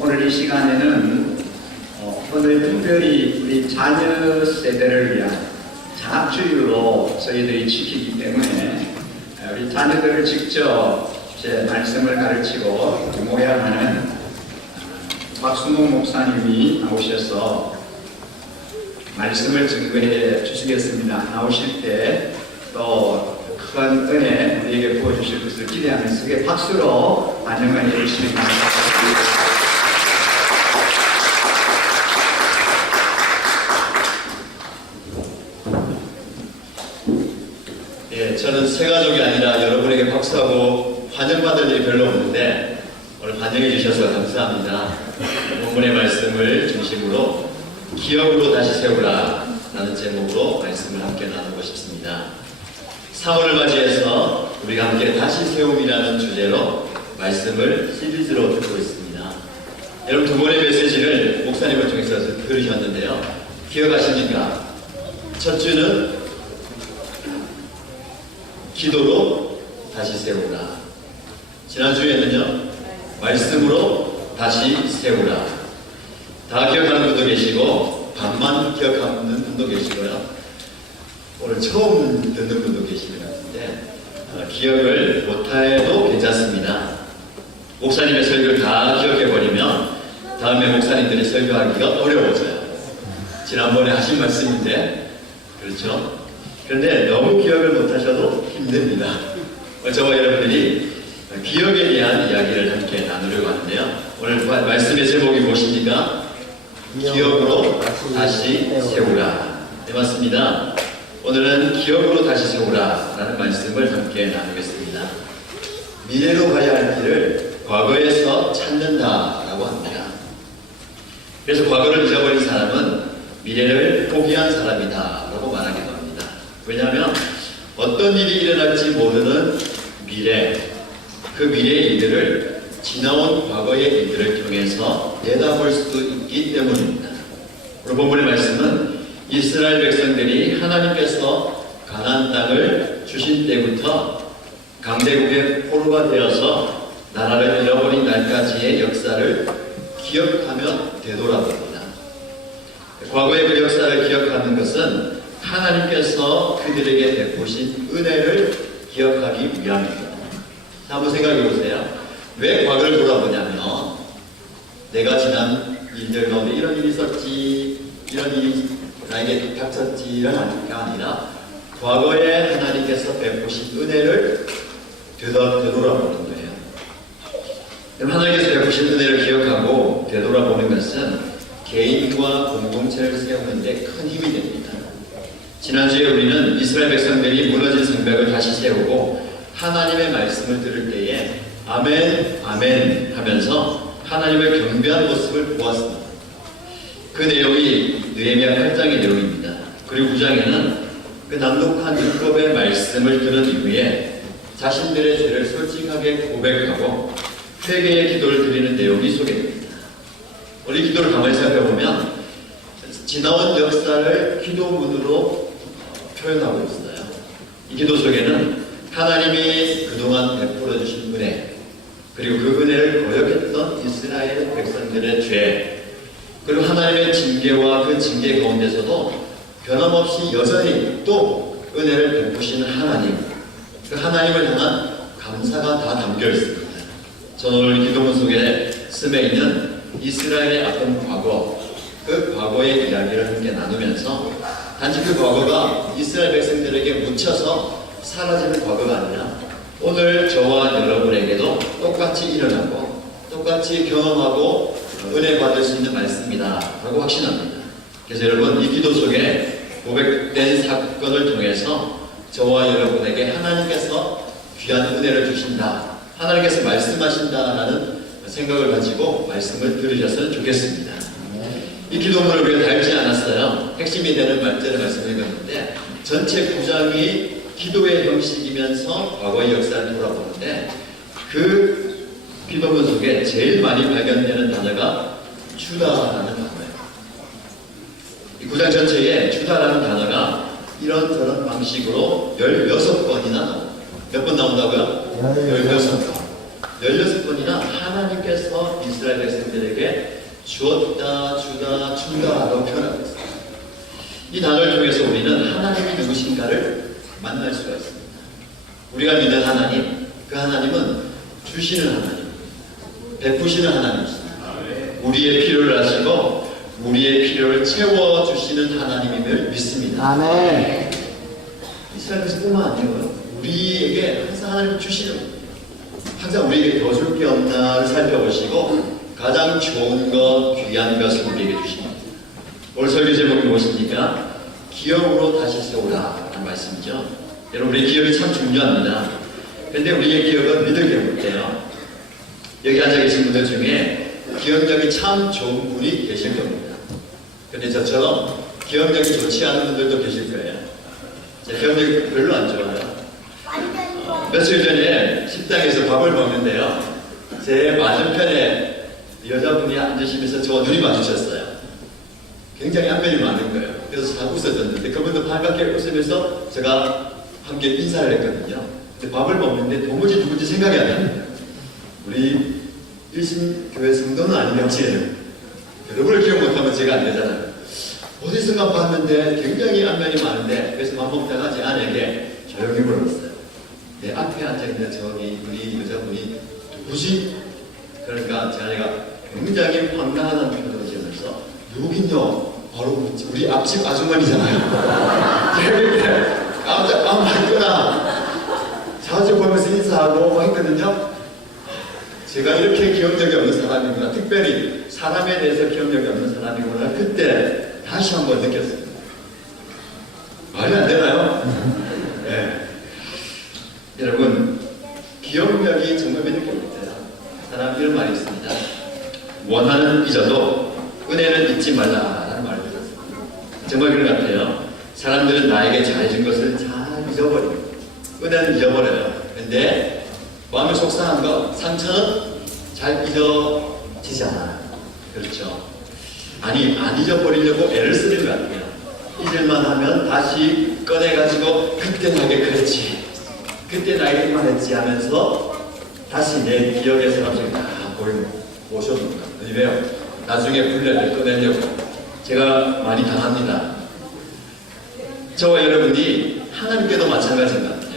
오늘 이 시간에는 오늘 특별히 우리 자녀 세대를 위한 자주유로 저희들이 지키기 때문에 우리 자녀들을 직접 제 말씀을 가르치고 모여야 하는 박수목 목사님이 나오셔서 말씀을 증거해 주시겠습니다. 나오실 때 또 큰 은혜 우리에게 부어주실 것을 기대하면서 그게 박수로 반영을 해주시면 감사하겠습니다. 예, 저는 새 가족이 아니라 여러분에게 박수하고 환영받을 일이 별로 없는데 오늘 환영해 주셔서 감사합니다. 본문의 말씀을 중심으로 기억으로 다시 세우라 라는 제목으로 말씀을 함께 나누고 싶습니다. 4월을 맞이해서 우리가 함께 다시 세움이라는 주제로 말씀을 시리즈로 듣고 있습니다. 여러분 두 번의 메시지를 목사님을 통해서 들으셨는데요. 기억하십니까? 첫 주는 기도로 다시 세우라. 지난주에는요, 말씀으로 다시 세우라. 다 기억하는 분도 계시고, 반만 기억하는 분도 계시고요. 오늘 처음 듣는 분도 계시는 것 같은데, 기억을 못해도 괜찮습니다. 목사님의 설교를 다 기억해버리면, 다음에 목사님들이 설교하기가 어려워져요. 지난번에 하신 말씀인데, 그렇죠? 그런데 너무 기억을 못하셔도 힘듭니다. 저와 여러분들이 기억에 대한 이야기를 함께 나누려고 하는데요. 오늘 말씀의 제목이 무엇입니까? 기억으로 다시 세우라. 네, 맞습니다. 오늘은 기억으로 다시 세우라 라는 말씀을 함께 나누겠습니다. 미래로 가야 할 길을 과거에서 찾는다 라고 합니다. 그래서 과거를 잊어버린 사람은 미래를 포기한 사람이다 라고 말하기도 합니다. 왜냐하면 어떤 일이 일어날지 모르는 미래, 그 미래의 일들을 지나온 과거의 일들을 통해서 내다볼 수도 있기 때문입니다. 오늘 본문의 말씀은 이스라엘 백성들이 하나님께서 가나안 땅을 주신 때부터 강대국의 포로가 되어서 나라를 잃어버린 날까지의 역사를 기억하며 되돌아봅니다. 과거의 그 역사를 기억하는 것은 하나님께서 그들에게 베푸신 은혜를 기억하기 위함입니다. 한번 생각해 보세요. 왜 과거를 돌아보냐면 내가 지난 일들 가운데 이런 일이 있었지, 이런 일이 나에게 닥쳤지가 아니라 과거에 하나님께서 베푸신 은혜를 되돌아보는 거예요. 하나님께서 베푸신 은혜를 기억하고 되돌아보는 것은 개인과 공동체를 세우는 데 큰 힘이 됩니다. 지난주에 우리는 이스라엘 백성들이 무너진 성벽을 다시 세우고 하나님의 말씀을 들을 때에 아멘, 아멘 하면서 하나님을 경배하는 모습을 보았습니다. 그 내용이 느헤미야 8장의 내용입니다. 그리고 9장에는 그 낭독한 율법의 말씀을 들은 이후에 자신들의 죄를 솔직하게 고백하고 회개의 기도를 드리는 내용이 소개됩니다. 우리 기도를 가만히 생각해보면 지나온 역사를 기도문으로 표현하고 있어요. 이 기도 속에는 하나님이 그동안 베풀어 주신 은혜, 그리고 그 은혜를 거역했던 이스라엘 백성들의 죄, 그리고 하나님의 징계와 그 징계 가운데서도 변함없이 여전히 또 은혜를 베푸시는 하나님, 그 하나님을 향한 감사가 다 담겨 있습니다. 저는 오늘 기도문 속에 스며 있는 이스라엘의 아픈 과거, 그 과거의 이야기를 함께 나누면서 단지 그 과거가 이스라엘 백성들에게 묻혀서 사라지는 과거가 아니라 오늘 저와 여러분에게도 똑같이 일어나고 똑같이 경험하고 은혜 받을 수 있는 말씀이다 라고 확신합니다. 그래서 여러분 이 기도 속에 고백된 사건을 통해서 저와 여러분에게 하나님께서 귀한 은혜를 주신다, 하나님께서 말씀하신다라는 생각을 가지고 말씀을 들으셨으면 좋겠습니다. 이 기도문을 우리가 달지 않았어요. 핵심이 되는 말들을 말씀드렸는데 전체 9장이 기도의 형식이면서 과거의 역사를 돌아보는데 그 기도문 속에 제일 많이 발견되는 단어가 주다라는 단어예요. 이 9장 전체에 주다라는 단어가 이런저런 방식으로 16번이나 나옵니다. 몇 번 나온다고요? 16번. 16번이나 하나님께서 이스라엘 백성들에게 주었다, 주다, 준다라고 표현하고 있습니다. 이 단어를 통해서 우리는 하나님이 누구신가를 만날 수가 있습니다. 우리가 믿는 하나님, 그 하나님은 주시는 하나님, 베푸시는 하나님이십니다. 우리의 필요를 아시고 우리의 필요를 채워주시는 하나님임을 믿습니다. 아멘. 이스라엘 백성뿐만 아니고요, 우리에게 항상 하나님이 주시는, 항상 우리에게 더 줄 게 없나를 살펴보시고 가장 좋은 것, 귀한 것을 우리에게 주십니다. 오늘 설교 제목이 무엇입니까? 기업으로 다시 세우라 라는 말씀이죠. 여러분, 우리 기업이 참 중요합니다. 근데 우리의 기업은 믿을 게 못해요. 여기 앉아 계신 분들 중에 기억력이 참 좋은 분이 계실 겁니다. 근데 저처럼 기억력이 좋지 않은 분들도 계실 거예요. 제 기억력이 별로 안 좋아요. 며칠 전에 식당에서 밥을 먹는데요, 제 맞은편에 여자분이 앉으시면서 저와 눈이 마주쳤어요. 굉장히 안면이 많은 거예요. 그래서 잘 웃어줬는데 그분도 반갑게 웃으면서 제가 함께 인사를 했거든요. 근데 밥을 먹는데 도무지 누군지 생각이 안 납니다. 우리 일신교회 성도는 아니겠지. 여러분을 기억 못하면 제가 안 되잖아요. 어디선가 봤는데 굉장히 안면이 많은데, 그래서 밥 먹다가 제 아내에게 조용히 물어봤어요. 내 앞에 앉아있는 저기 우리 여자분이 누구지? 그러니까 제 아내가 굉장히 황당한 표정을 지으면서 누구긴요? 바로 우리 앞집 아주머니잖아요. 제가 깜짝 놀랐구나. 자주 보면서 인사하고 막 했거든요. 제가 이렇게 기억력이 없는 사람이구나, 특별히 사람에 대해서 기억력이 없는 사람이구나, 그때 다시 한번 느꼈습니다. 말이 안 되나요? 네. 여러분, 기억력이 정말 믿을 게 없어요. 사람 이런 말이 있습니다. 원하는 잊어도 은혜는 잊지 말라라는 말을 들었습니다. 정말 그런 것 같아요. 사람들은 나에게 잘해준 것을 잘 잊어버려요. 은혜는 잊어버려요. 근데 마음이 속상한 거, 상처는 잘 잊어지지 않아요. 그렇죠? 아니, 안 잊어버리려고 애를 쓰는 것 같아요. 잊을만 하면 다시 꺼내가지고 그때 나에게 그랬지, 그때 나에게 말했지 하면서 다시 내 기억에서 갑자기 다 모셔놓는 거예요. 왜요? 나중에 분량을 꺼내려고. 제가 많이 당합니다. 저와 여러분이 하나님께도 마찬가지인 것 같아요.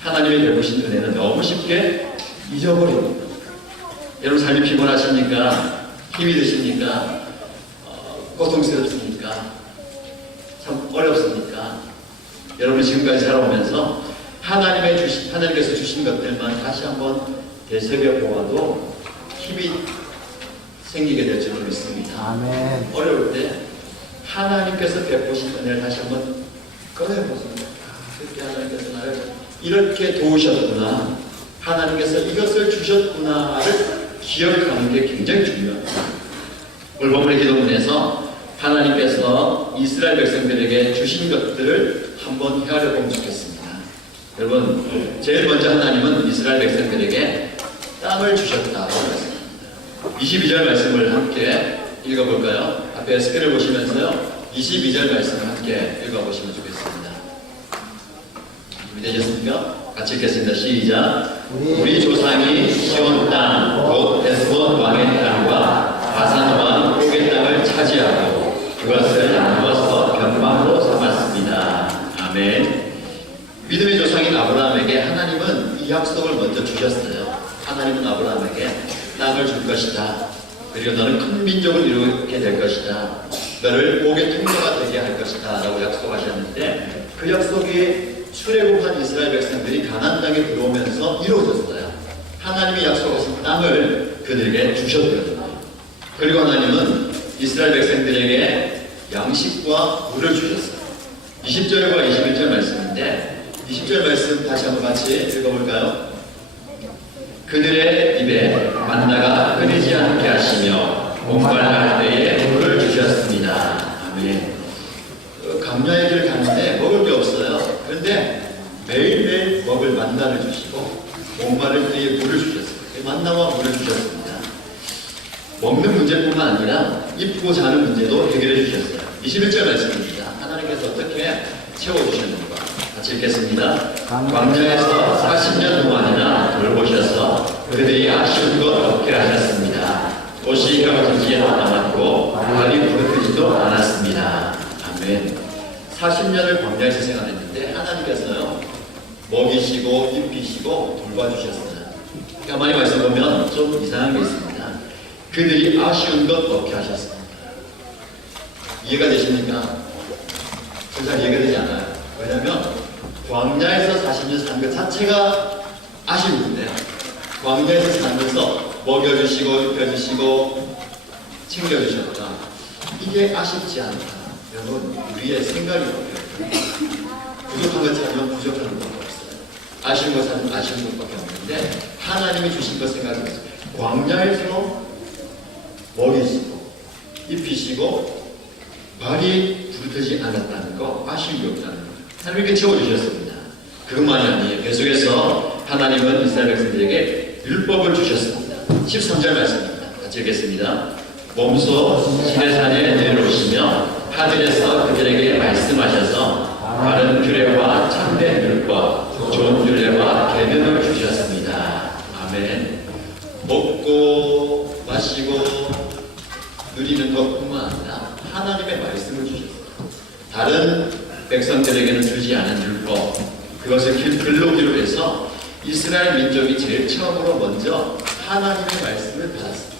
하나님이 베푸신 은혜는 너무 쉽게 잊어버립니다. 여러분, 삶이 피곤하십니까? 힘이 드십니까? 고통스럽습니까? 참 어렵습니까? 여러분, 지금까지 살아오면서 하나님께서 주신 것들만 다시 한번 되새겨보아도 힘이 생기게 될 줄 믿습니다. 아멘. 어려울 때 하나님께서 베푸신 은혜를 다시 한번 꺼내보습니다. 그때 하나님께서 나를 이렇게 도우셨구나, 하나님께서 이것을 주셨구나를 기억하는 게 굉장히 중요합니다. 오늘 본문의 기도문에서 하나님께서 이스라엘 백성들에게 주신 것들을 한번 헤아려 보면 좋겠습니다. 여러분, 제일 먼저 하나님은 이스라엘 백성들에게 땅을 주셨다고 했습니다. 22절 말씀을 함께 읽어볼까요? 앞에 스크린을 보시면서요, 22절 말씀을 함께 읽어보시면 좋겠습니다. 준비되셨습니까? 같이 읽겠습니다. 시작. 우리 조상이 시온 땅, 곧 에스본 왕의 땅과 바산 왕 옥의 땅을 차지하고 그것을 나누어서 변방으로 삼았습니다. 아멘. 믿음의 조상인 아브라함에게 하나님은 이 약속을 먼저 주셨어요. 하나님은 아브라함에게 땅을 줄 것이다. 그리고 너는 큰 민족을 이루게 될 것이다. 너를 옥의 통로가 되게 할 것이다 라고 약속하셨는데, 그 약속이 출애굽한 이스라엘 백성들이 가나안 땅에 들어오면서 이루어졌어요. 하나님이 약속하신 땅을 그들에게 주셨거든요. 그리고 하나님은 이스라엘 백성들에게 양식과 물을 주셨어요. 20절과 21절 말씀인데, 20절 말씀 다시 한번 같이 읽어볼까요? 그들의 입에 만나가 끊이지 않게 하시며 목말할 때에 물을 주셨습니다. 아멘. 감야의 길을 가는데 먹을 게 없어요. 그런데 매일매일 먹을 만나를 주시고 목마를 때에 물을 주셨어요. 만나와 물을 주셨습니다. 먹는 문제뿐만 아니라 입고 자는 문제도 해결해 주셨어요. 21절 말씀입니다. 하나님께서 어떻게 채워주셨는가 같이 읽겠습니다. 광야에서 40년 동안이나 돌보셔서 그들이 아쉬운 것 없게 하셨습니다. 옷이 휘어지지도 않았고 발이 부르트지도 않았습니다. 아멘. 40년을 광야에서 생활했는데 하나님께서요 먹이시고 입히시고 돌봐주셨어요. 가만히 말씀 보면 좀 이상한 게 있습니다. 그들이 아쉬운 것 없게 하셨습니다. 이해가 되십니까? 잘 이해가 되지 않아요. 왜냐하면 광야에서 40년 산 것 자체가 아쉬운 건데 광야에서 살면서 먹여주시고 입혀주시고 챙겨주셨다. 이게 아쉽지 않다. 여러분 우리의 생각이 없어요. 부족한 것 찾으면 부족한 것밖에 없어요. 아쉬운 것 찾으면 아쉬운 것밖에 없는데 하나님이 주신 것 생각해보세요. 광야에서 먹이시고 입히시고 발이 부르트지 않았다는 거, 아쉬운 게 없다는 거. 하나님께 채워주셨습니다. 그것만이 아니에요. 계속해서 하나님은 이스라엘 백성들에게 율법을 주셨습니다. 13절 말씀입니다. 같이 읽겠습니다. 몸소 시내산에 내려오시며 하늘에서 그들에게 말씀하셔서 바른 규례와 참된 율법, 좋은 규례와 계명을 주셨습니다. 아멘. 먹고 마시고 누리는 것뿐만 아니라 하나님의 말씀을 주셨어요. 다른 백성들에게는 주지 않은 율법, 그것을 글로 기록해서 이스라엘 민족이 제일 처음으로 먼저 하나님의 말씀을 받았습니다.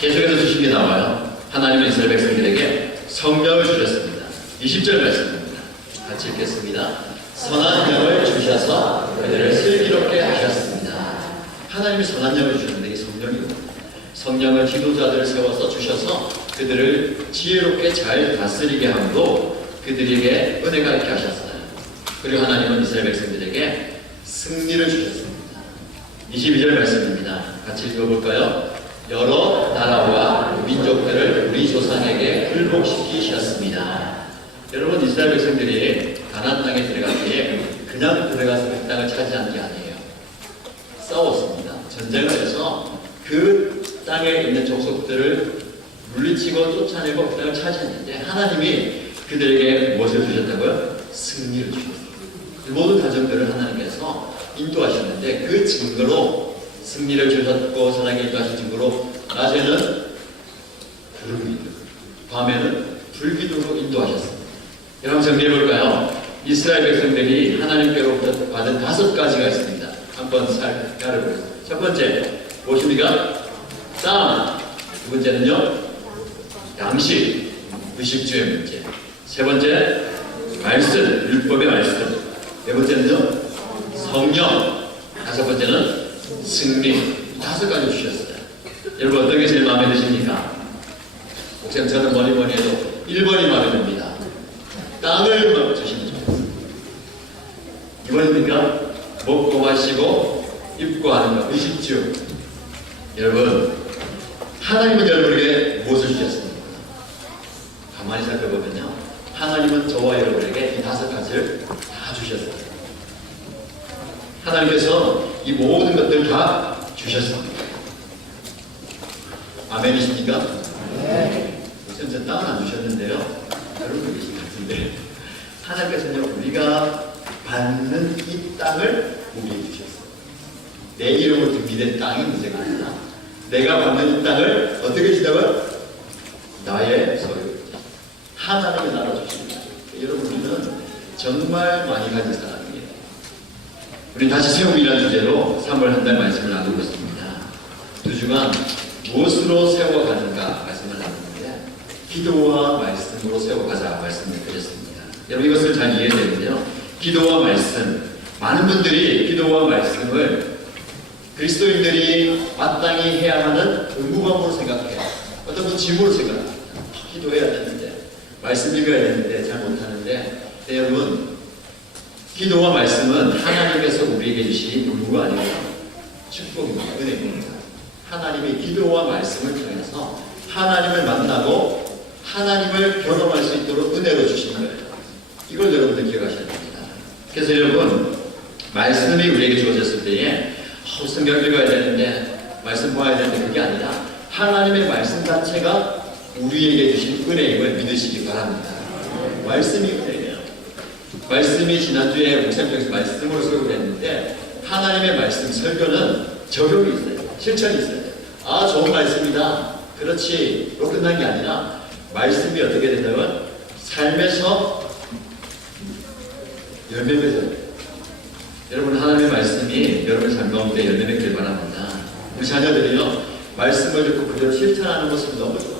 계속해서 주신 게 나와요. 하나님은 이스라엘 백성들에게 성령을 주셨습니다. 20절 말씀입니다. 같이 읽겠습니다. 선한 영을 주셔서 그들을 슬기롭게 하셨습니다. 하나님이 선한 영을 주셨는데 이게 성령이거든요. 성령을 지도자들을 세워서 주셔서 그들을 지혜롭게 잘 다스리게 함으로 그들에게 은혜가 있게 하셨어요. 그리고 하나님은 이스라엘 백성들에게 승리를 주셨습니다. 22절 말씀입니다. 같이 읽어볼까요? 여러 나라와 민족들을 우리 조상에게 굴복시키셨습니다. 여러분 이스라엘 백성들이 가나안 땅에 들어가기에 그냥 들어가서 그 땅을 차지한 게 아니에요. 싸웠습니다. 전쟁을 해서 그 땅에 있는 족속들을 물리치고 쫓아내고 그 땅을 차지했는데 하나님이 그들에게 무엇을 주셨다고요? 승리를 주셨어요. 모든 가정들을 하나님께서 인도하셨는데 그 증거로 승리를 주셨고 선하게 인도하신 증거로 낮에는 구름 기둥, 밤에는 불기둥으로 인도하셨습니다. 여러분 정리해볼까요? 이스라엘 백성들이 하나님께로부터 받은 5가지가 있습니다. 한번 살펴보겠습니다. 첫 번째 무엇입니까? 땅. 두 번째는요 양식, 의식주의 문제. 세 번째 말씀, 율법의 말씀. 네 번째는요 성령. 다섯 번째는 승리. 5가지 주셨어요. 여러분 어떤 게 제일 마음에 드십니까? 목사님 저는 뭐니 해도 1번이 마음에 듭니다. 땅을 주시는 줄. 2번입니까? 먹고 마시고 입고 하는 것, 의식주. 여러분 하나님은 여러분에게 무엇을 주셨습니까? 가만히 살펴보면요 하나님은 저와 여러분에게 이 5가지를 다 주셨어요. 하나님께서 이 모든 것들 다 주셨습니다. 아멘이십니까? 네. 우선 저 땅은 안 주셨는데요. 여러분 계신 것 같은데 하나님께서는 우리가 받는 이 땅을 우리에게 주셨어요. 내 이름으로 등기된 땅이 문제가 아니라 내가 받는 이 땅을 어떻게 주다고요? 나의 소유. 하나님의 나라 주십니다. 여러분 우리는 정말 많이 가진 사람이에요. 우리 다시 세움이라는 주제로 3월 한 달 말씀을 나누고 있습니다. 2주간 무엇으로 세워가는가 말씀을 나누는데 기도와 말씀으로 세워가자 말씀을 드렸습니다. 여러분 이것을 잘 이해해야 되는데요. 기도와 말씀, 많은 분들이 기도와 말씀을 그리스도인들이 마땅히 해야 하는 의무감으로 생각해요. 어떤 분 짐으로 생각합니다. 기도해야 되는데 말씀 읽어야 되는데 잘 못하는데 여러분 기도와 말씀은 하나님께서 우리에게 주신 의무가 아니고 축복입니다. 은혜입니다. 하나님이 기도와 말씀을 통해서 하나님을 만나고 하나님을 경험할 수 있도록 은혜로 주신 거예요. 이걸 여러분들 기억하셔야 됩니다. 그래서 여러분 말씀이 우리에게 주어졌을 때에 성경 읽어야 되는데 말씀 봐야 되는데 그게 아니라 하나님의 말씀 자체가 우리에게 주신 은혜임을 믿으시기 바랍니다. 말씀이 은혜예요. 말씀이 지난주에 목사님께서 말씀으로 설교를 했는데 하나님의 말씀 설교는 적용이 있어요. 실천이 있어요. 아, 좋은 말씀이다. 그렇지. 또 끝난 게 아니라 말씀이 어떻게 된다면 삶에서 열매 맺어요. 여러분, 하나님의 말씀이 여러분 삶 가운데 열매 맺길 바랍니다. 우리 자녀들이요, 말씀을 듣고 그대로 실천하는 모습이 너무 좋아요.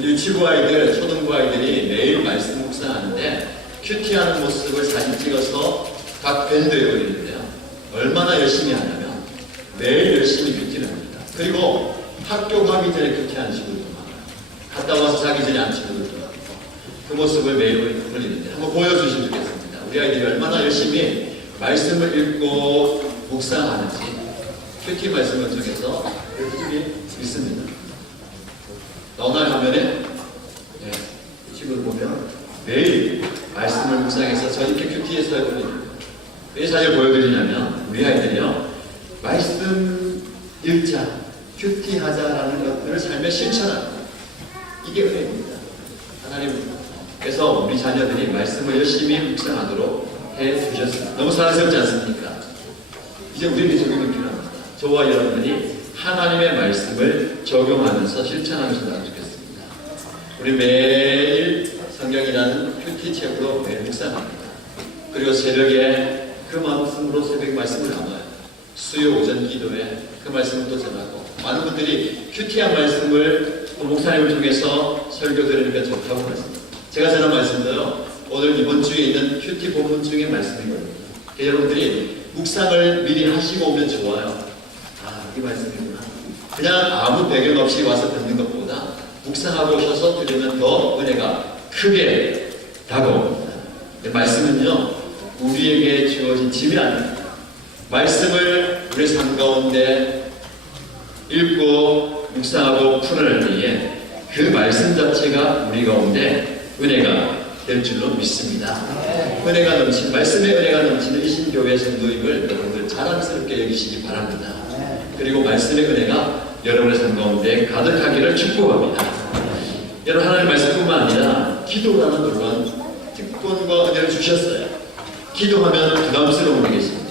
유치부 아이들, 초등부 아이들이 매일 말씀 묵상하는데 큐티하는 모습을 사진 찍어서 각 밴드에 올리는데요. 얼마나 열심히 하냐면 매일 열심히 큐티를 합니다. 그리고 학교 가기 전에 큐티하는 친구들도 많아요. 갔다 와서 자기 전에 하는 친구들도 많고 그 모습을 매일 올리는데 한번 보여주시면 좋겠습니다. 우리 아이들이 얼마나 열심히 말씀을 읽고 묵상하는지 큐티 말씀을 통해서 열심히 있습니다. 오늘 화면에 이 친구를 보면 매일 말씀을 묵상해서 저렇게 큐티에서 해보는 왜 사실 보여드리냐면 우리 아이들이요 말씀 읽자, 큐티하자라는 것들을 삶에 실천하는 이게 은혜입니다. 하나님께서 우리 자녀들이 말씀을 열심히 묵상하도록 해주셨습니다. 너무 사랑스럽지 않습니까? 이제 우리에게 적용이 필요합니다. 저와 여러분들이 하나님의 말씀을 적용하면서 실천하면서 나가면 좋겠습니다. 우리 매일 성경이라는 큐티 책으로 매일 묵상합니다. 그리고 새벽에 그 말씀으로 새벽 말씀을 나눠요. 수요 오전 기도에 그 말씀을 또 전하고 많은 분들이 큐티한 말씀을 또 목사님을 통해서 설교 들으니까 좋다고 말씀합니다. 제가 전한 말씀도요. 오늘 이번 주에 있는 큐티 본문 중에 말씀이거든요. 여러분들이 묵상을 미리 하시고 오면 좋아요. 아, 이 말씀이구나. 그냥 아무 배경 없이 와서 듣는 것보다 묵상하고 오셔서 들으면 더 은혜가 크게 다가옵니다. 말씀은요, 우리에게 주어진 짐이 아닙니다. 말씀을 우리 삶 가운데 읽고 묵상하고 풀어낼 때에 그 말씀 자체가 우리 가운데 은혜가 될 줄로 믿습니다. 은혜가 넘치는, 말씀의 은혜가 넘치는 이신교회 성도임을 여러분들 자랑스럽게 여기시기 바랍니다. 그리고 말씀의 은혜가 여러분의 삶 가운데 가득하기를 축복합니다. 여러분, 하나님의 말씀뿐만 아니라 기도라는 놀라운 특권과 은혜를 주셨어요. 기도하면 부담스러운 게 계십니다.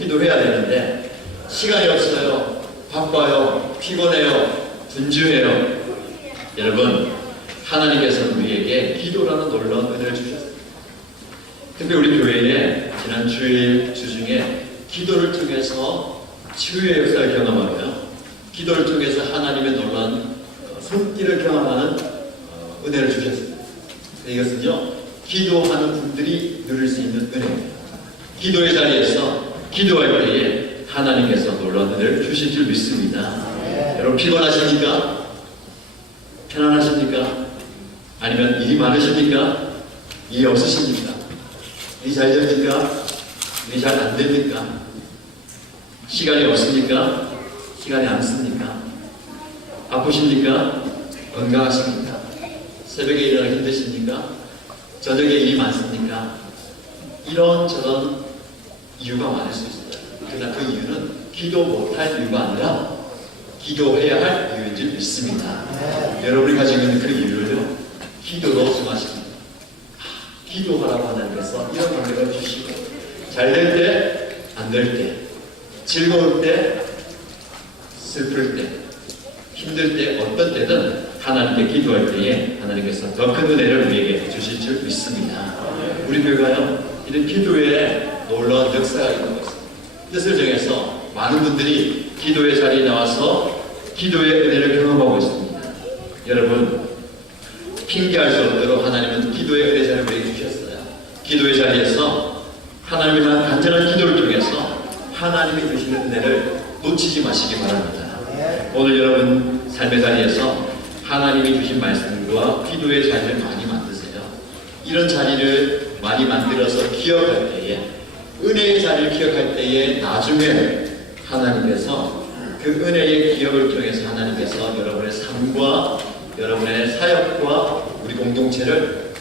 기도해야 되는데 시간이 없어요. 바빠요. 피곤해요. 분주해요. 여러분, 하나님께서 우리에게 기도라는 놀라운 은혜를 주셨어요. 특히 우리 교회에 지난 주일 주중에 기도를 통해서 치유의 역사를 경험하고요. 기도를 통해서 하나님의 놀라운 손길을 경험하는 은혜를 주셨습니다. 이것은요, 기도하는 분들이 누릴 수 있는 은혜입니다. 기도의 자리에서 기도할 때에 하나님께서 놀라운 은혜를 주실 줄 믿습니다. 여러분, 피곤하십니까? 편안하십니까? 아니면 일이 많으십니까? 일이 없으십니까? 일이 잘 됩니까? 일이 잘 안 됩니까? 시간이 없습니까? 시간이 안 씁니까? 아프십니까? 건강하십니까? 새벽에 일어나기 힘드십니까? 저녁에 일이 많습니까? 이런저런 이유가 많을 수 있어요. 그러나 그 이유는 기도 못할 이유가 아니라 기도해야 할 이유인 줄 믿습니다. 여러분이 가지고 있는 그 이유를요, 기도로 수마십니다. 기도하라고 하나님께서 이런 관계를 주시고, 잘 될 때, 안 될 때, 즐거울 때, 슬플 때, 힘들 때, 어떤 때든 하나님께 기도할 때에 하나님께서 더 큰 은혜를 우리에게 주실 줄 믿습니다. 우리 교회가요, 이런 기도에 놀라운 역사가 있는 것입니다. 뜻을 정해서 많은 분들이 기도의 자리에 나와서 기도의 은혜를 경험하고 있습니다. 여러분, 핑계할 수 없도록 하나님은 기도의 은혜 자리를 우리에게 주셨어요. 기도의 자리에서 하나님을 향한 간절한 기도를 통해서 하나님이 주시는 은혜를 놓치지 마시기 바랍니다. 오늘 여러분 삶의 자리에서 하나님이 주신 말씀과 기도의 자리를 많이 만드세요. 이런 자리를 많이 만들어서 기억할 때에, 은혜의 자리를 기억할 때에 나중에 하나님께서 그 은혜의 기억을 통해서 하나님께서 여러분의 삶과 여러분의 사역과 우리 공동체를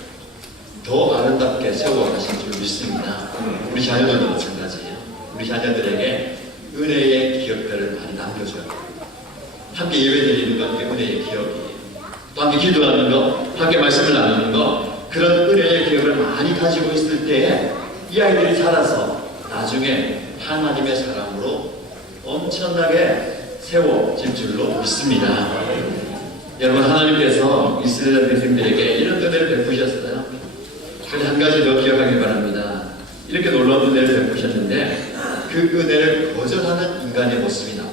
더 아름답게 세워가실 줄 믿습니다. 우리 자녀들도 마찬가지예요. 우리 자녀들에게 은혜의 기억들을 많이 남겨줘요. 함께 예배 드리는 것, 그게 은혜의 기억이에요. 또 함께 기도하는 것, 함께 말씀을 나누는 것, 그런 은혜의 기억을 많이 가지고 있을 때에 이 아이들이 자라서 나중에 하나님의 사람으로 엄청나게 세워질 줄로 믿습니다. 여러분, 하나님께서 이스라엘 백성들에게 이런 은혜를 베푸셨어요. 그래서 한 가지 더 기억하길 바랍니다. 이렇게 놀라운 은혜를 베푸셨는데 그 은혜를 거절하는 인간의 모습이 나와요.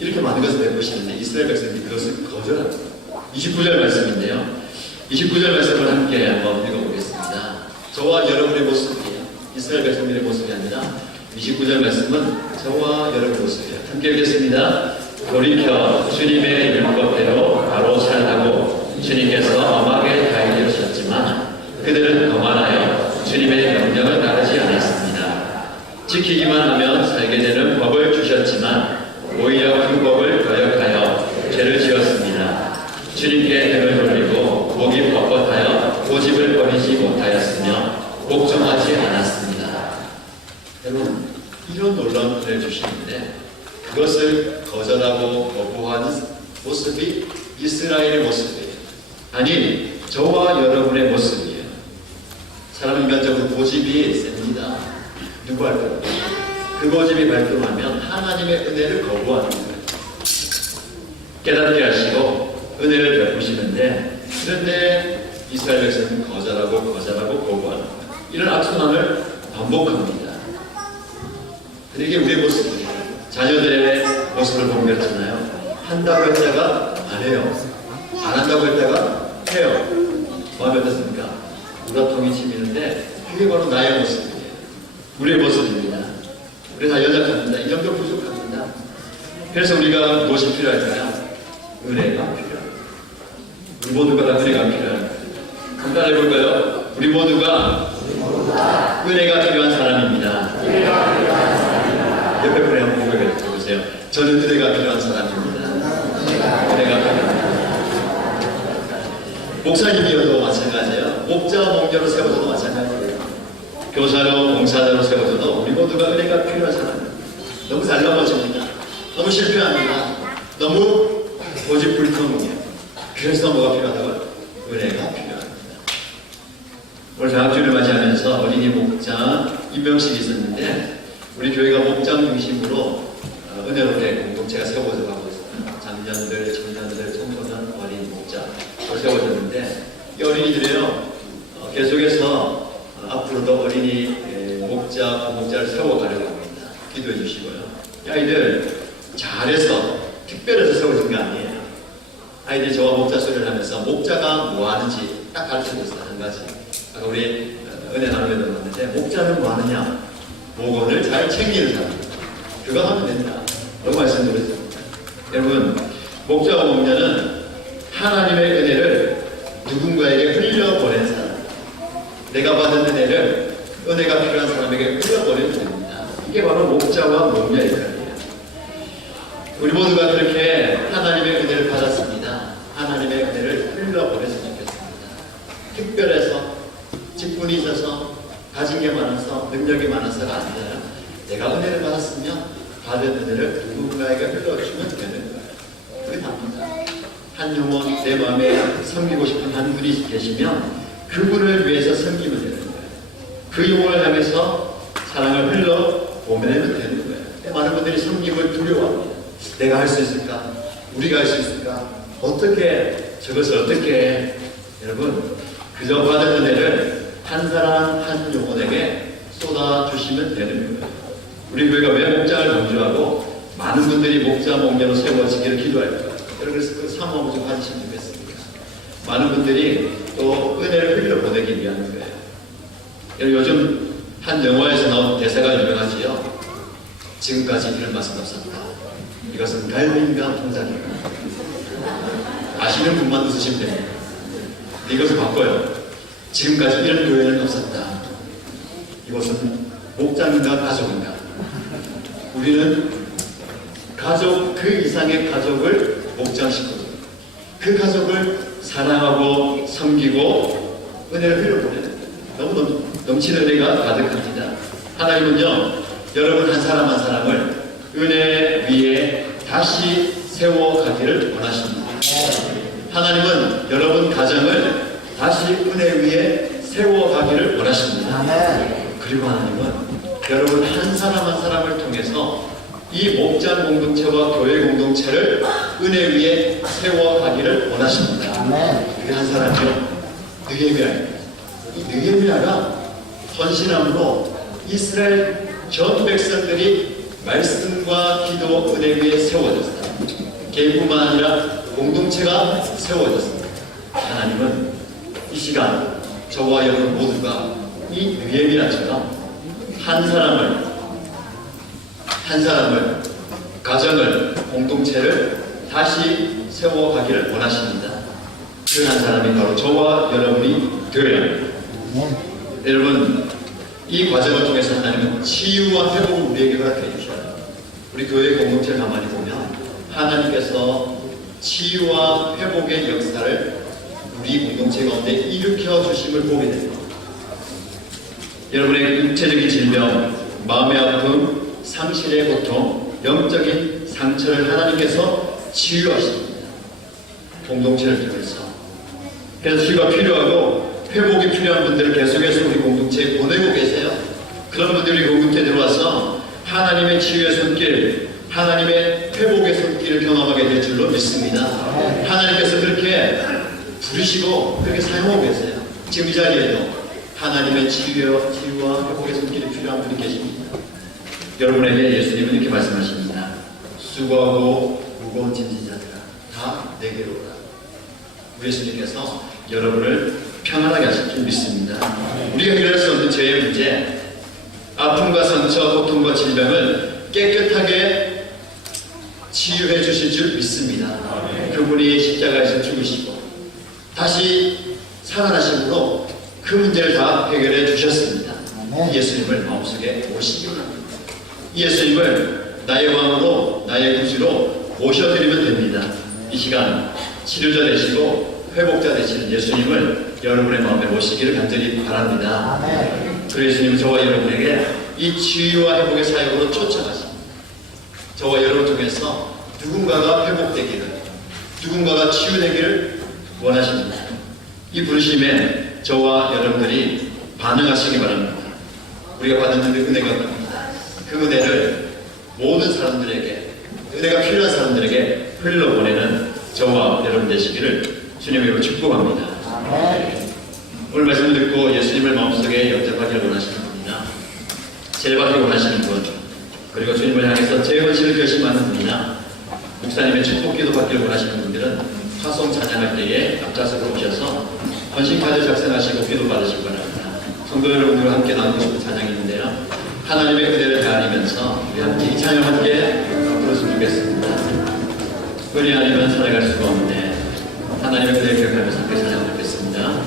이렇게 많은 것을 베푸시는데 이스라엘 백성들이 그것을 거절합니다. 29절 말씀인데요. 29절 말씀을 함께 한번 읽어보겠습니다. 저와 여러분의 모습이에요. 이스라엘 백성들의 모습이 아니라 29절 말씀은 저와 여러분의 모습이에요. 함께 읽겠습니다. 돌이켜 주님의 율법대로 바로 살라고 주님께서 엄하게 가르쳐 주셨지만 그들은 거만하여 주님의 명령을 따르지 않았습니다. 지키기만 하면 살게 되는 법을 주셨지만 오히려 그 법을 거역하여 죄를 지었습니다. 주님께 등을 돌리고 목이 뻣뻣하여 고집을 버리지 못하였으며 복종하지 않았습니다. 여러분, 이런 놀라운 은혜를 주시는데 그것을 거절하고 거부하는 모습이 이스라엘의 모습이에요. 아니, 저와 여러분의 모습이에요. 사람 인간적으로 고집이 셉니다. 누구 할까요? 그 고집이 발동하면 하나님의 은혜를 거부하는 거예요. 깨닫게 하시고 은혜를 베푸시는데 그런데 이스라엘 백성은 거절하고 거부하는 거예요. 이런 악순환을 반복합니다. 근데 이게 우리의 모습이에요. 자녀들의 모습을 보면 그렇잖아요. 한다고 했다가 안 해요. 안 한다고 했다가 해요. 마음이 어떻습니까? 우라통이 치미는데 그게 바로 나의 모습이에요. 우리의 모습입니다. 우리 다 연약합니다. 이 정도 부족합니다. 그래서 우리가 무엇이 필요할까요? 은혜가 필요합니다. 우리 모두가 다 은혜가 필요합니다. 한번 해볼까요? 우리 모두가 은혜가 필요한 사람입니다. 옆에 분에 한번 고백해 보세요. 저는 은혜가 필요한 사람입니다. 은혜가 필요합니다. 목사님이어도 마찬가지예요. 목자, 목녀로 세워져도 마찬가지예요. 교사로, 봉사자로 세워져도 우리 모두가 은혜가 필요한 사람입니다. 너무 잘 넘어집니다. 너무 실패합니다. 너무 고집불통이에요. 그래서 뭐가 필요하다고요? 은혜가 필요합니다. 오늘 장학주를 맞이하면서 어린이 목장 임명식이 있었는데 우리 교회가 목장 중심으로 은혜롭게 공동체가 세워져 가고 있어요. 장년들, 청년들, 청소년, 어린 목장 세워졌는데 이 어린이들이요 계속해서 앞으로도 어린이 목자, 부목자를 세워가려고 합니다. 기도해 주시고요. 이 아이들 잘해서 특별해서 세워진 거 아니에요. 아이들이 저와 목자 소리를 하면서 목자가 뭐 하는지 딱 가르쳐줬어요. 한 가지. 아까 우리 은혜 나누게 들었는데 목자는 뭐 하느냐? 목원을 잘 챙기는 사람. 그거 하면 된다. 라고 말씀드렸습니다. 여러분, 목자와 목자는 하나님의 은혜를 누군가에게 흘려보낸 사람. 내가 받은 은혜를 은혜가 필요한 사람에게 흘려버리면 됩니다. 이게 바로 목자와 목녀의 역할이에요. 우리 모두가 그렇게 하나님의 은혜를 받았습니다. 하나님의 은혜를 흘려보냈으면 좋겠습니다. 특별해서 직분이 있어서 가진 게 많아서 능력이 많아서가 아니라 내가 은혜를 받았으면 받은 은혜를 누군가에게 흘려주면 되는 거예요. 그게 답니다. 한 영혼 내 마음에 섬기고 싶은 한 분이 계시면 그분을 위해서 섬기면 되는 거예요. 그 영혼을 향해서 사랑을 흘려보내면 되는 거예요. 많은 분들이 섬김을 두려워합니다. 내가 할 수 있을까? 우리가 할 수 있을까? 어떻게 저것을 어떻게 해? 여러분, 그저 받은 은혜를 한 사람 한 영혼에게 쏟아주시면 되는 거예요. 우리 교회가 왜 목장을 강조하고 많은 분들이 목자, 목녀로 세워지기를 기도할까요? 여러분, 그래서 그 사모함을 좀 가지시면 좋겠습니다. 많은 분들이 또 은혜를 흘려보내기 위한 거예요. 여러분, 요즘 한 영화에서 나온 대사가 유명하지요. 지금까지 이런 말씀 없었다. 이것은 갈비인가 통장인가. 아시는 분만 웃으시면 됩니다. 이것을 바꿔요. 지금까지 이런 교회는 없었다. 이것은 목장인가 가족인가. 우리는 가족 그 이상의 가족을 목장시키고 그 가족을 사랑하고 섬기고 은혜를 흘려보내는 너무 넘치는 은혜가 가득합니다. 하나님은요 여러분 한 사람 한 사람을 은혜 위에 다시 세워가기를 원하십니다. 하나님은 여러분 가정을 다시 은혜 위에 세워가기를 원하십니다. 그리고 하나님은 여러분 한 사람 한 사람을 통해서 이 목장 공동체와 교회 공동체를 은혜 위에 세워가기를 원하십니다. 그게 한 사람이요, 느헤미야입니다. 이 느헤미야가 헌신함으로 이스라엘 전 백성들이 말씀과 기도 은혜 위에 세워졌어요. 개인뿐만 아니라 공동체가 세워졌습니다. 하나님은 이 시간 저와 여러분 모두가 이 느헤미야처럼 한 사람을, 가정을, 공동체를 다시 세워가기를 원하십니다. 그 한 사람이 바로 저와 여러분이 되어야 합니다. 여러분, 이 과정을 통해서 하나님은 치유와 회복을 우리에게 허락해 주셔요. 우리 교회 공동체를 가만히 보면 하나님께서 치유와 회복의 역사를 우리 공동체 가운데 일으켜 주심을 보게 됩니다. 여러분의 육체적인 질병, 마음의 아픔, 상실의 고통, 영적인 상처를 하나님께서 치유하십니다. 공동체를 통해서. 그래서 치유가 필요하고 회복이 필요한 분들을 계속해서 우리 공동체에 보내고 계세요. 그런 분들이 공동체에 들어와서 하나님의 치유의 손길, 하나님의 회복의 손길을 경험하게 될 줄로 믿습니다. 하나님께서 그렇게 부르시고 그렇게 사용하고 계세요. 지금 이 자리에도 하나님의 치유와 회복의 손길이 필요한 분이 계십니다. 여러분에게 예수님은 이렇게 말씀하십니다. 수고하고 무거운 짐진자들아 다 내게로 오라. 우리 예수님께서 여러분을 평안하게 하실 줄 믿습니다. 우리가 해결할 수 없는 죄의 문제, 아픔과 상처, 고통과 질병을 깨끗하게 치유해 주실 줄 믿습니다. 그분이 십자가에서 죽으시고 다시 살아나심으로 그 문제를 다 해결해 주셨습니다. 예수님을 마음속에 모시기 원합니다. 예수님을 나의 왕으로, 나의 구주로 모셔드리면 됩니다. 이 시간 치료자 되시고 회복자 되시는 예수님을 여러분의 마음에 모시기를 간절히 바랍니다. 그리고 예수님은 저와 여러분에게 이 치유와 회복의 사역으로 초청하십니다. 저와 여러분 중에서 누군가가 회복되기를, 누군가가 치유되기를 원하십니다. 이 부르심에 저와 여러분들이 반응하시기 바랍니다. 우리가 받는 은혜가 큽니다. 그 은혜를 모든 사람들에게, 은혜가 필요한 사람들에게 흘려보내는 저와 여러분 되시기를 주님으로 축복합니다. 오늘 말씀을 듣고 예수님을 마음속에 영접하기를 원하시는 분이나 제일받기 원하시는 분, 그리고 주님을 향해서 재혼식을 결심하는 분이나 목사님의 축복기도 받기를 원하시는 분들은 화송 찬양할 때에 앞좌석으로 오셔서 헌신카드 작성하시고 기도 받으시기 바랍니다. 성도 여러분들과 함께 나누고 싶은 찬양이 있는데요, 하나님의 은혜를 다하면서 우리 함께 이 찬양 함께 부르시면 좋겠습니다. 은혜 아니면 살아갈 수가 없네. 하나님의 은혜를 기억하면서 함께 찬양 듣겠습니다.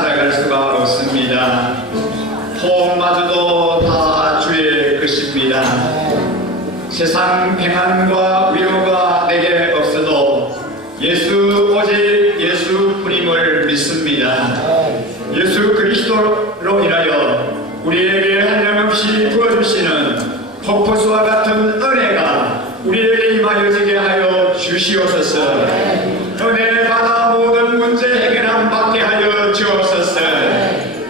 살아갈 수가 없습니다. 호흡마저도 다 주의 것입니다. 세상 평안과 위로가 내게 없어도 오직 예수뿐임을 믿습니다. 예수 그리스도로 인하여 우리에게 한량없이 부어주시는 폭포수와 같은 은혜가 우리에게 임하여지게 하여 주시옵소서. 은혜 받아 모든 문제 해결함 받게 하여 주옵소서.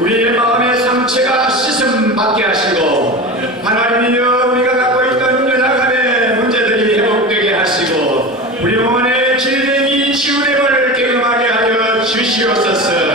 우리의 마음의 상처가 씻음 받게 하시고, 하나님이여 우리가 갖고 있던 연약함의 문제들이 회복되게 하시고, 우리 몸 안에 질병이 치유됨을 경험하게 하여 주시옵소서.